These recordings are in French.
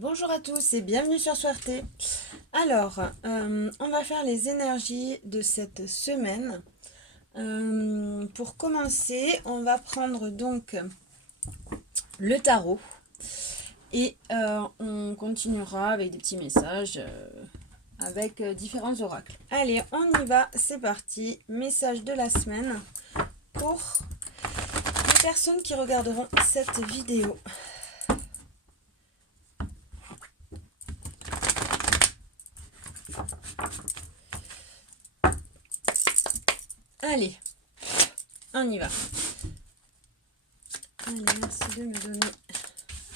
Bonjour à tous et bienvenue sur Soirté. Alors, on va faire les énergies de cette semaine. Pour commencer, on va prendre donc le tarot et on continuera avec des petits messages avec différents oracles. Allez, on y va, c'est parti. Message de la semaine pour les personnes qui regarderont cette vidéo. Allez, on y va. Allez, merci de me donner.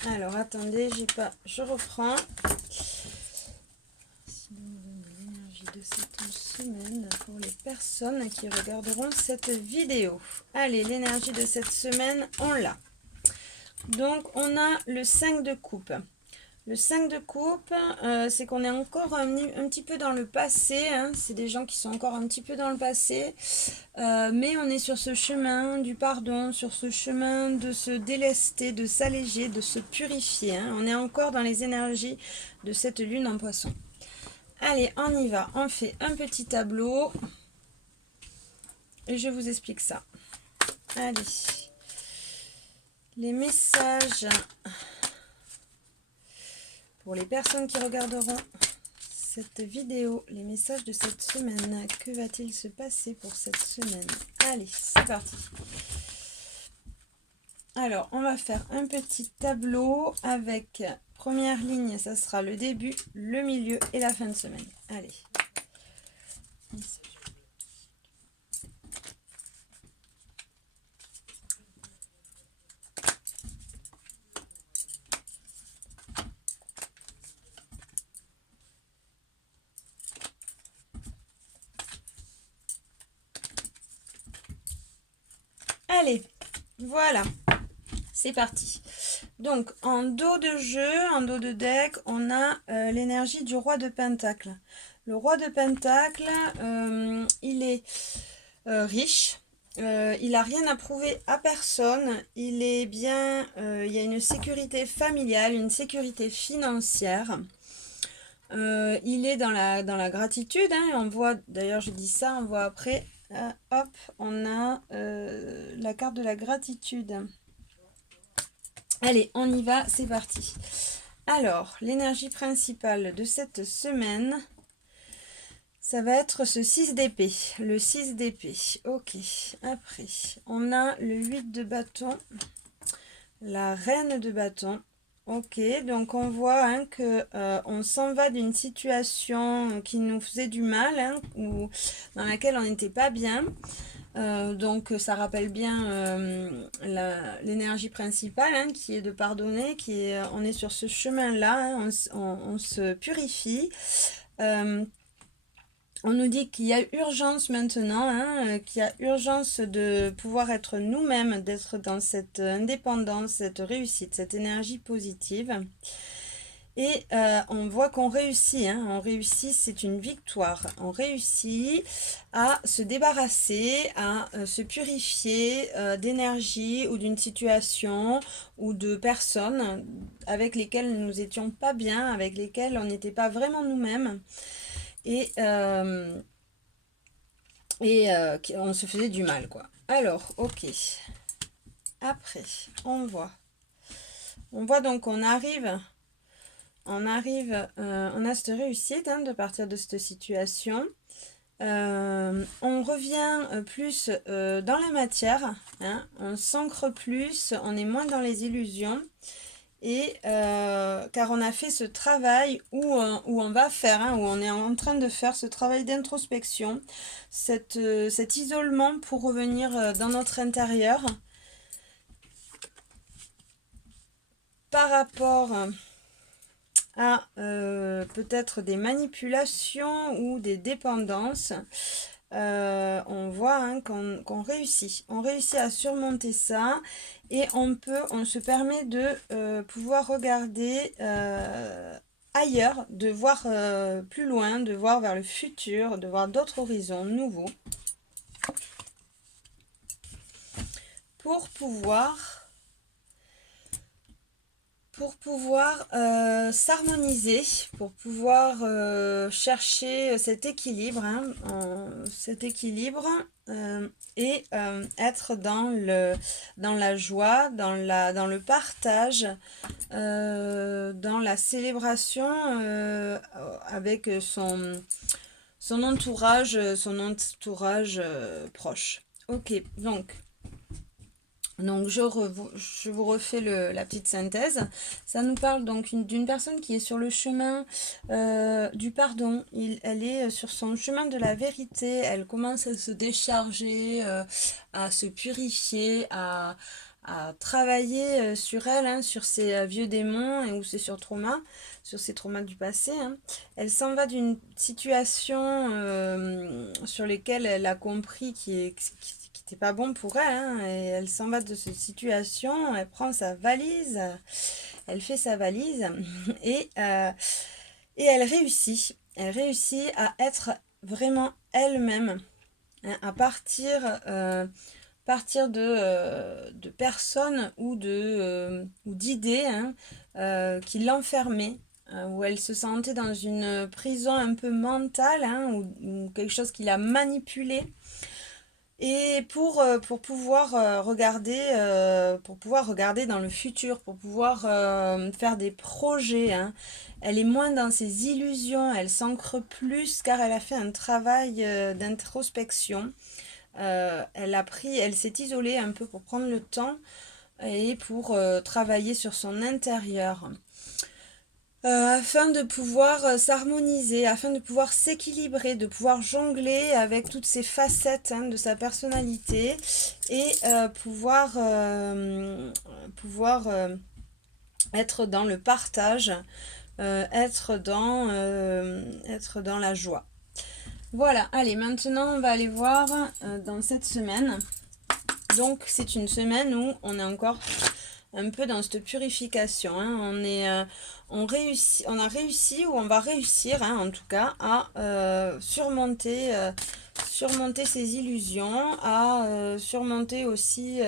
Alors, attendez, j'ai pas. Je reprends. L'énergie de cette semaine pour les personnes qui regarderont cette vidéo. Allez, l'énergie de cette semaine, on l'a. Donc, on a le 5 de coupe. Le 5 de coupe, c'est qu'on est encore un petit peu dans le passé. Hein. C'est des gens qui sont encore un petit peu dans le passé. Mais on est sur ce chemin du pardon, sur ce chemin de se délester, de s'alléger, de se purifier. Hein. On est encore dans les énergies de cette lune en poisson. Allez, on y va. On fait un petit tableau. Et je vous explique ça. Allez. Les messages pour les personnes qui regarderont cette vidéo, les messages de cette semaine. Que va-t-il se passer pour cette semaine? Allez, c'est parti. Alors, on va faire un petit tableau avec première ligne, ça sera le début, le milieu et la fin de semaine. Allez. Allez, voilà, c'est parti. Donc, en dos de jeu, en dos de deck, on a l'énergie du roi de Pentacle. Le roi de Pentacle, il est riche. Il n'a rien à prouver à personne. Il est bien, il y a une sécurité familiale, une sécurité financière. Il est dans la gratitude. Hein, on voit, d'ailleurs, je dis ça, on voit après. Hop, on a la carte de la gratitude. Allez, on y va, c'est parti. Alors, l'énergie principale de cette semaine, ça va être ce 6 d'épée. Le 6 d'épée. Ok. Après, on a le 8 de bâton. La reine de bâton. Ok. Donc, on voit hein, que on s'en va d'une situation qui nous faisait du mal, hein, ou dans laquelle on n'était pas bien. Donc ça rappelle bien l'énergie principale hein, qui est de pardonner, on est sur ce chemin-là, hein, on se purifie. On nous dit qu'il y a urgence maintenant, hein, qu'il y a urgence de pouvoir être nous-mêmes, d'être dans cette indépendance, cette réussite, cette énergie positive. Et on voit qu'on réussit, hein, on réussit, c'est une victoire. On réussit à se débarrasser, à se purifier d'énergie ou d'une situation ou de personnes avec lesquelles nous n'étions pas bien, avec lesquelles on n'était pas vraiment nous-mêmes. Et on se faisait du mal, quoi. Alors, ok. Après, on voit donc qu'on arrive... on a cette réussite hein, de partir de cette situation. On revient plus dans la matière, hein, on s'ancre plus, on est moins dans les illusions. Et car on a fait ce travail où on va faire, hein, où on est en train de faire ce travail d'introspection, cet isolement pour revenir dans notre intérieur par rapport à peut-être des manipulations ou des dépendances. On voit hein, qu'on réussit. On réussit à surmonter ça et on se permet de pouvoir regarder ailleurs, de voir plus loin, de voir vers le futur, de voir d'autres horizons nouveaux pour pouvoir pour pouvoir s'harmoniser, pour pouvoir chercher cet équilibre, hein, et être dans la joie, dans le partage, dans la célébration avec son entourage proche. Ok, donc je vous refais la petite synthèse. Ça nous parle donc d'une personne qui est sur le chemin du pardon. Elle est sur son chemin de la vérité. Elle commence à se décharger, à se purifier, à travailler sur elle, hein, sur ses vieux démons ou sur ses traumas du passé. Hein. Elle s'en va d'une situation sur laquelle elle a compris qui n'était pas bon pour elle, hein, et elle s'en va de cette situation, elle prend sa valise, elle fait sa valise et elle réussit. Elle réussit à être vraiment elle-même, hein, à partir de personnes ou d'idées, hein, qui l'enfermaient, où elle se sentait dans une prison un peu mentale, hein, ou quelque chose qui la manipulait. Et pour pouvoir regarder dans le futur, pour pouvoir faire des projets, hein. Elle est moins dans ses illusions, elle s'ancre plus car elle a fait un travail d'introspection. Elle s'est isolée un peu pour prendre le temps et pour travailler sur son intérieur. Afin de pouvoir s'harmoniser, afin de pouvoir s'équilibrer, de pouvoir jongler avec toutes ces facettes, hein, de sa personnalité et pouvoir être dans le partage, être dans la joie. Voilà, allez, maintenant on va aller voir dans cette semaine. Donc c'est une semaine où on est encore un peu dans cette purification, hein. On a réussi, ou on va réussir, hein, en tout cas, à surmonter ses illusions, à surmonter aussi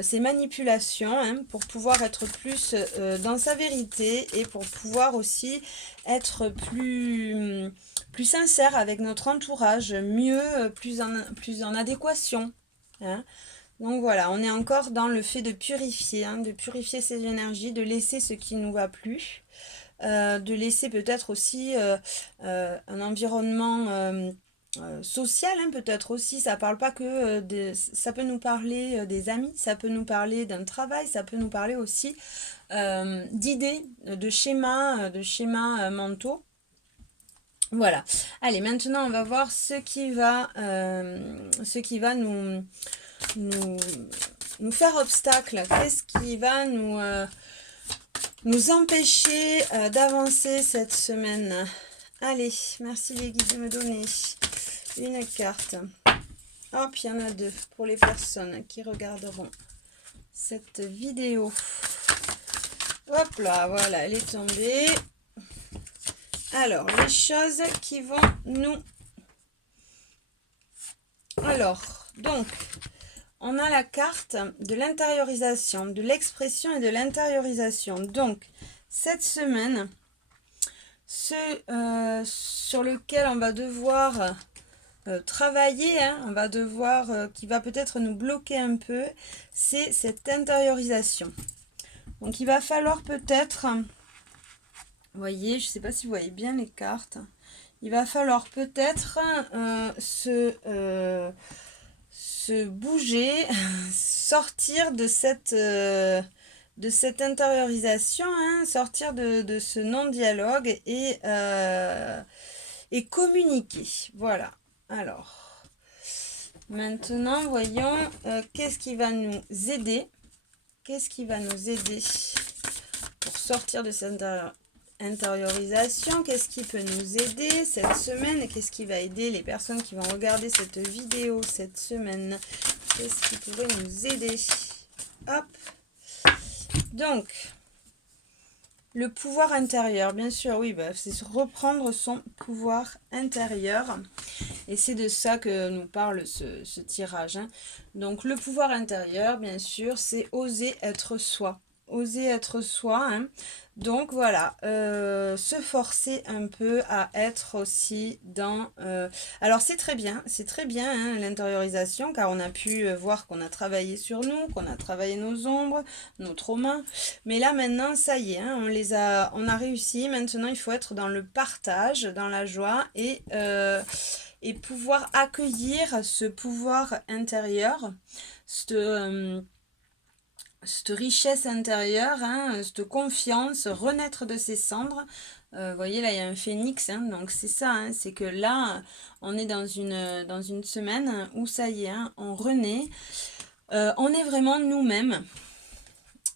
ces manipulations, hein, pour pouvoir être plus dans sa vérité et pour pouvoir aussi être plus sincère avec notre entourage, mieux, plus en adéquation, hein. Donc voilà, on est encore dans le fait de purifier, hein, de purifier ces énergies, de laisser ce qui ne nous va plus, de laisser peut-être aussi un environnement social, hein, peut-être aussi. Ça parle pas que ça peut nous parler des amis, ça peut nous parler d'un travail, ça peut nous parler aussi d'idées, de schémas mentaux. Voilà. Allez, maintenant on va voir ce qui va nous faire obstacle, qu'est-ce qui va nous empêcher d'avancer cette semaine. Allez, merci les guides de me donner une carte. Hop, il y en a deux pour les personnes qui regarderont cette vidéo. Hop là, voilà, elle est tombée. Alors, les choses qui vont nous... Alors, donc... On a la carte de l'intériorisation, de l'expression et de l'intériorisation. Donc, cette semaine, sur lequel on va devoir travailler, hein, on va devoir, qui va peut-être nous bloquer un peu, c'est cette intériorisation. Donc, il va falloir peut-être, vous voyez, je ne sais pas si vous voyez bien les cartes, il va falloir peut-être se bouger, sortir de cette intériorisation, hein, sortir de ce non-dialogue et communiquer. Voilà. Alors, maintenant, voyons qu'est-ce qui va nous aider. Qu'est-ce qui va nous aider pour sortir de cette intériorisation? Qu'est-ce qui peut nous aider cette semaine et qu'est-ce qui va aider les personnes qui vont regarder cette vidéo cette semaine? Qu'est-ce qui pourrait nous aider? Hop. Donc, le pouvoir intérieur, bien sûr, oui, bah, c'est reprendre son pouvoir intérieur. Et c'est de ça que nous parle ce tirage, hein. Donc, le pouvoir intérieur, bien sûr, c'est oser être soi. oser être soi, hein. Donc voilà, se forcer un peu à être aussi dans... Alors c'est très bien, hein, l'intériorisation, car on a pu voir qu'on a travaillé sur nous, qu'on a travaillé nos ombres, nos traumas. Mais là maintenant, ça y est, hein, on a réussi. Maintenant, il faut être dans le partage, dans la joie et pouvoir accueillir ce pouvoir intérieur, cette richesse intérieure, hein, cette confiance, renaître de ses cendres. Vous voyez, là, il y a un phénix, hein, donc c'est ça, hein, c'est que là, on est dans une semaine où ça y est, hein, on renaît, on est vraiment nous-mêmes.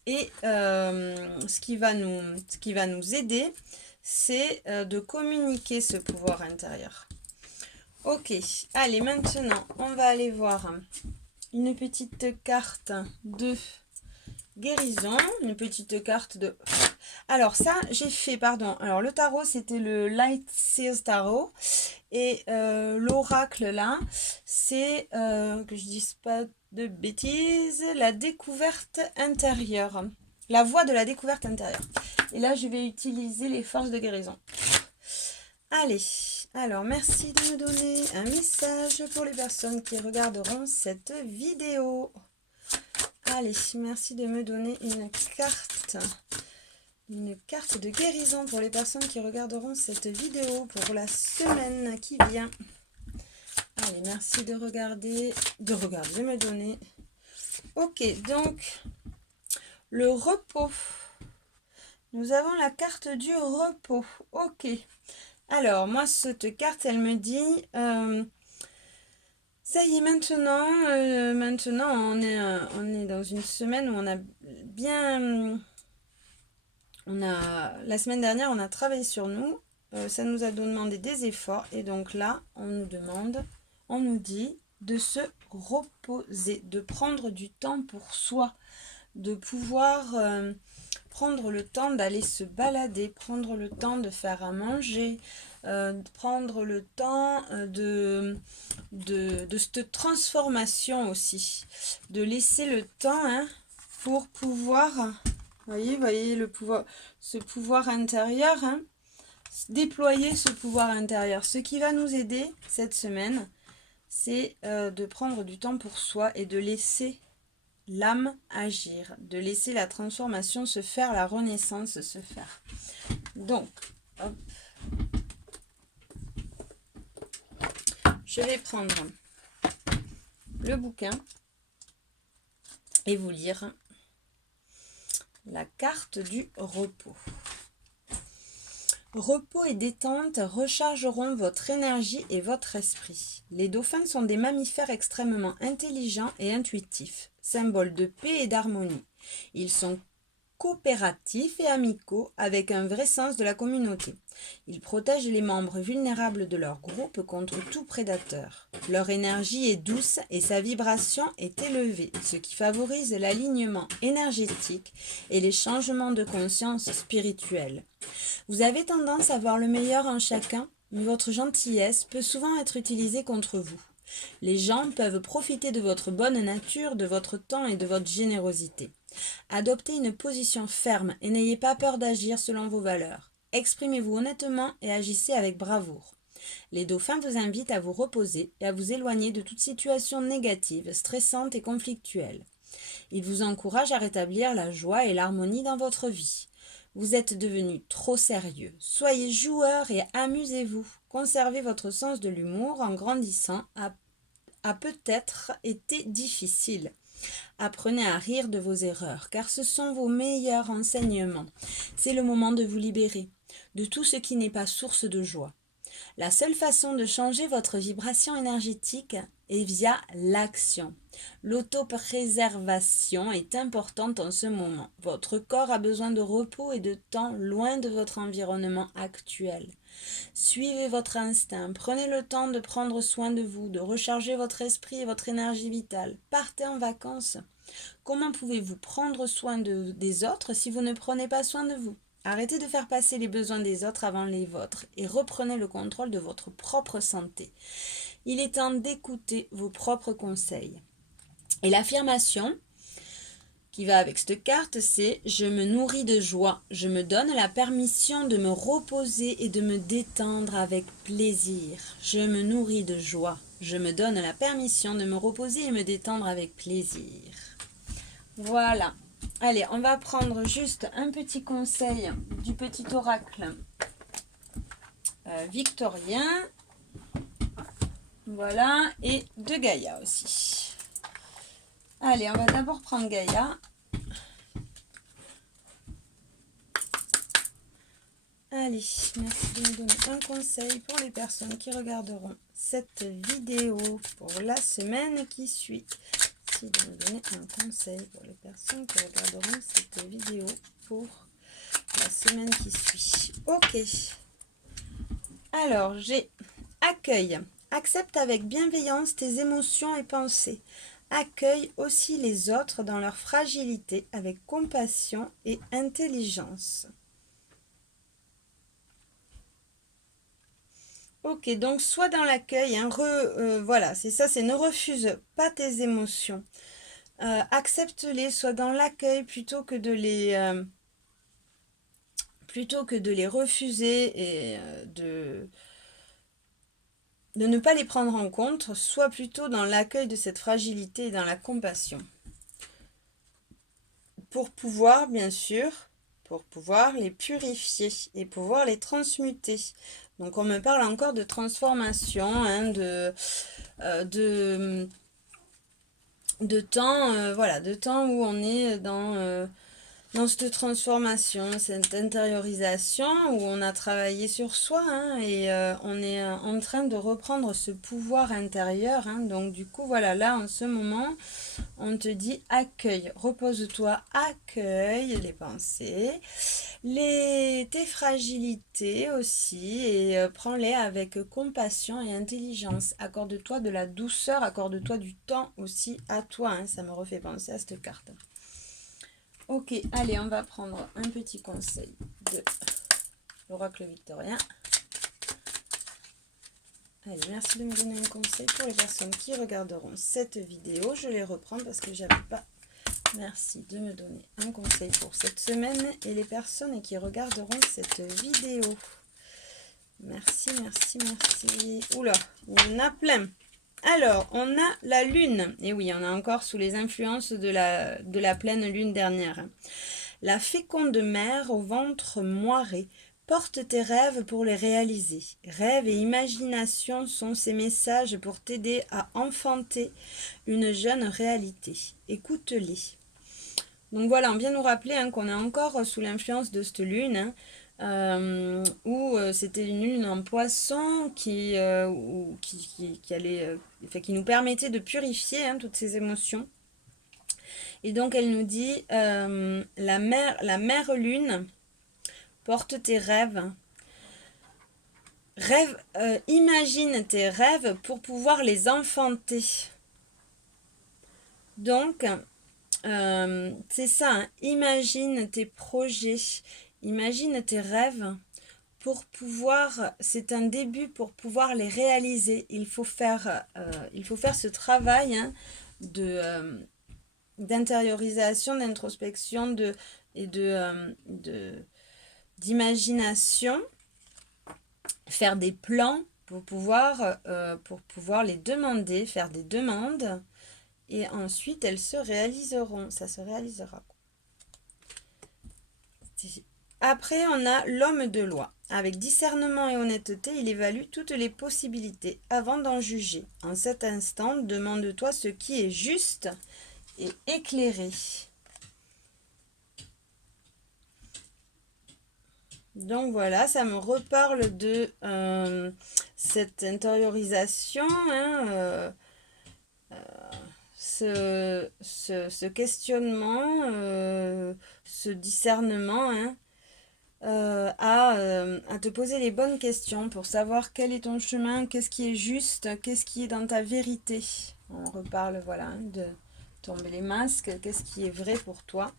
Et ce qui va nous aider, c'est de communiquer ce pouvoir intérieur. Ok, allez, maintenant, on va aller voir une petite carte de guérison, une petite carte de... Alors ça, j'ai fait, pardon, alors le tarot, c'était le Light Seers Tarot, et l'oracle là, c'est, que je dise pas de bêtises, la découverte intérieure, la voie de la découverte intérieure. Et là, je vais utiliser les forces de guérison. Allez, alors merci de me donner un message pour les personnes qui regarderont cette vidéo. Allez, merci de me donner une carte de guérison pour les personnes qui regarderont cette vidéo pour la semaine qui vient. Allez, merci de regarder, de me donner. Ok, donc, le repos. Nous avons la carte du repos. Ok. Alors, moi, cette carte, elle me dit... ça y est, maintenant, on est dans une semaine où on a bien... la semaine dernière, on a travaillé sur nous. Ça nous a demandé des efforts. Et donc là, on nous dit de se reposer, de prendre du temps pour soi, de pouvoir prendre le temps d'aller se balader, prendre le temps de faire à manger, prendre le temps de cette transformation aussi, de laisser le temps, hein, pour pouvoir, voyez le pouvoir, ce pouvoir intérieur, hein, déployer ce pouvoir intérieur. Ce qui va nous aider cette semaine, c'est de prendre du temps pour soi et de laisser l'âme agir, de laisser la transformation se faire, la renaissance se faire. Donc, hop. Je vais prendre le bouquin et vous lire la carte du repos. Repos et détente rechargeront votre énergie et votre esprit. Les dauphins sont des mammifères extrêmement intelligents et intuitifs, symboles de paix et d'harmonie. Ils sont coopératifs et amicaux avec un vrai sens de la communauté. Ils protègent les membres vulnérables de leur groupe contre tout prédateur. Leur énergie est douce et sa vibration est élevée, ce qui favorise l'alignement énergétique et les changements de conscience spirituelle. Vous avez tendance à voir le meilleur en chacun, mais votre gentillesse peut souvent être utilisée contre vous. Les gens peuvent profiter de votre bonne nature, de votre temps et de votre générosité. Adoptez une position ferme et n'ayez pas peur d'agir selon vos valeurs. Exprimez-vous honnêtement et agissez avec bravoure. Les dauphins vous invitent à vous reposer et à vous éloigner de toute situation négative, stressante et conflictuelle. Ils vous encouragent à rétablir la joie et l'harmonie dans votre vie. Vous êtes devenu trop sérieux. Soyez joueurs et amusez-vous. Conservez votre sens de l'humour en grandissant a peut-être été difficile. Apprenez à rire de vos erreurs, car ce sont vos meilleurs enseignements. C'est le moment de vous libérer de tout ce qui n'est pas source de joie. La seule façon de changer votre vibration énergétique est via l'action. L'autopréservation est importante en ce moment. Votre corps a besoin de repos et de temps loin de votre environnement actuel. Suivez votre instinct, prenez le temps de prendre soin de vous, de recharger votre esprit et votre énergie vitale. Partez en vacances. Comment pouvez-vous prendre soin des autres si vous ne prenez pas soin de vous ? Arrêtez de faire passer les besoins des autres avant les vôtres et reprenez le contrôle de votre propre santé. Il est temps d'écouter vos propres conseils. Et l'affirmation qui va avec cette carte, c'est « Je me nourris de joie. Je me donne la permission de me reposer et de me détendre avec plaisir. Je me nourris de joie. Je me donne la permission de me reposer et me détendre avec plaisir. » Voilà. Allez, on va prendre juste un petit conseil du petit oracle victorien. Voilà, et de Gaïa aussi. Allez, on va d'abord prendre Gaïa. Allez, merci de me donner un conseil pour les personnes qui regarderont cette vidéo pour la semaine qui suit. Merci de me donner un conseil pour les personnes qui regarderont cette vidéo pour la semaine qui suit. Ok. Alors, j'ai accueil. Accepte avec bienveillance tes émotions et pensées. Accueille aussi les autres dans leur fragilité avec compassion et intelligence. Ok, donc soit dans l'accueil, hein, voilà, c'est ça, c'est ne refuse pas tes émotions. Accepte-les, soit dans l'accueil plutôt que de les refuser et de ne pas les prendre en compte, soit plutôt dans l'accueil de cette fragilité et dans la compassion. Pour pouvoir, bien sûr, les purifier et pouvoir les transmuter. Donc on me parle encore de transformation, hein, de temps, voilà, de temps où on est dans cette transformation, cette intériorisation où on a travaillé sur soi, hein, et on est en train de reprendre ce pouvoir intérieur, hein. Donc du coup voilà, là en ce moment on te dit accueille, repose-toi, accueille les pensées, tes fragilités aussi, et prends-les avec compassion et intelligence. Accorde-toi de la douceur, accorde-toi du temps aussi à toi, hein. Ça me refait penser à cette carte. Ok, allez, on va prendre un petit conseil de l'oracle victorien. Allez, merci de me donner un conseil pour les personnes qui regarderont cette vidéo. Je les reprends parce que j'avais pas. Merci de me donner un conseil pour cette semaine et les personnes qui regarderont cette vidéo. Merci, merci, merci. Oula, il y en a plein. Alors, on a la lune. Et oui, on est encore sous les influences de la pleine lune dernière. La féconde mère au ventre moiré porte tes rêves pour les réaliser. Rêve et imagination sont ces messages pour t'aider à enfanter une jeune réalité. Écoute-les. Donc voilà, on vient nous rappeler, hein, qu'on est encore sous l'influence de cette lune, hein, où c'était une lune en poisson qui nous permettait de purifier, hein, toutes ces émotions. Et donc elle nous dit la mère lune porte tes rêves. Imagine tes rêves pour pouvoir les enfanter. Donc c'est ça, hein, imagine tes projets. Imagine tes rêves pour pouvoir, c'est un début pour pouvoir les réaliser. Il faut faire ce travail, hein, d'intériorisation, d'introspection d'imagination, faire des plans pour pouvoir les demander, faire des demandes, et ensuite elles se réaliseront, ça se réalisera. Après, on a l'homme de loi. Avec discernement et honnêteté, il évalue toutes les possibilités avant d'en juger. En cet instant, demande-toi ce qui est juste et éclairé. Donc voilà, ça me reparle de cette intériorisation, hein, ce questionnement, ce discernement, hein, à te poser les bonnes questions pour savoir quel est ton chemin, qu'est-ce qui est juste, qu'est-ce qui est dans ta vérité. On reparle, voilà, hein, de tomber les masques, qu'est-ce qui est vrai pour toi.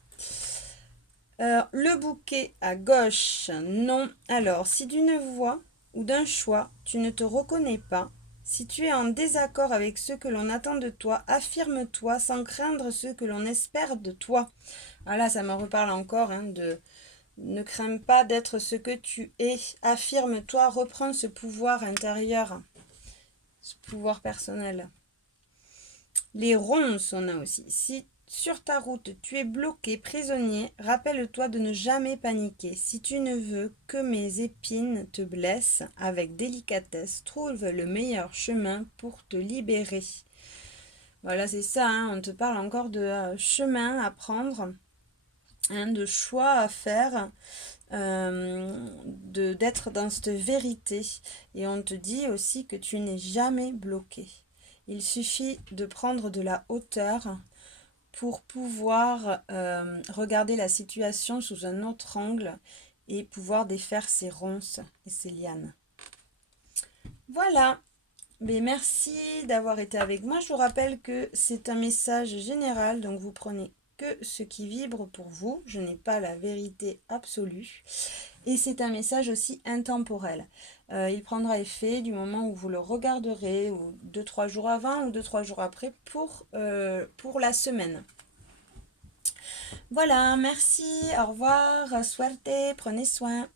Le bouquet à gauche, non. Alors, si d'une voix ou d'un choix, tu ne te reconnais pas, Si tu es en désaccord avec ce que l'on attend de toi, affirme-toi sans craindre ce que l'on espère de toi. Voilà, ça me reparle encore hein, de ne crains pas d'être ce que tu es. Affirme-toi, reprends ce pouvoir intérieur, ce pouvoir personnel. Les ronces, on a aussi. Si sur ta route tu es bloqué, prisonnier, rappelle-toi de ne jamais paniquer. Si tu ne veux que mes épines te blessent, avec délicatesse, trouve le meilleur chemin pour te libérer. Voilà, c'est ça, hein, on te parle encore de chemin à prendre, hein, de choix à faire, d'être dans cette vérité. Et on te dit aussi que tu n'es jamais bloqué. Il suffit de prendre de la hauteur pour pouvoir regarder la situation sous un autre angle et pouvoir défaire ces ronces et ces lianes. Voilà. Mais merci d'avoir été avec moi. Je vous rappelle que c'est un message général, donc vous prenez que ce qui vibre pour vous. Je n'ai pas la vérité absolue. Et c'est un message aussi intemporel. Il prendra effet du moment où vous le regarderez, ou 2-3 jours avant, ou 2-3 jours après, pour la semaine. Voilà, merci, au revoir, suerte, prenez soin.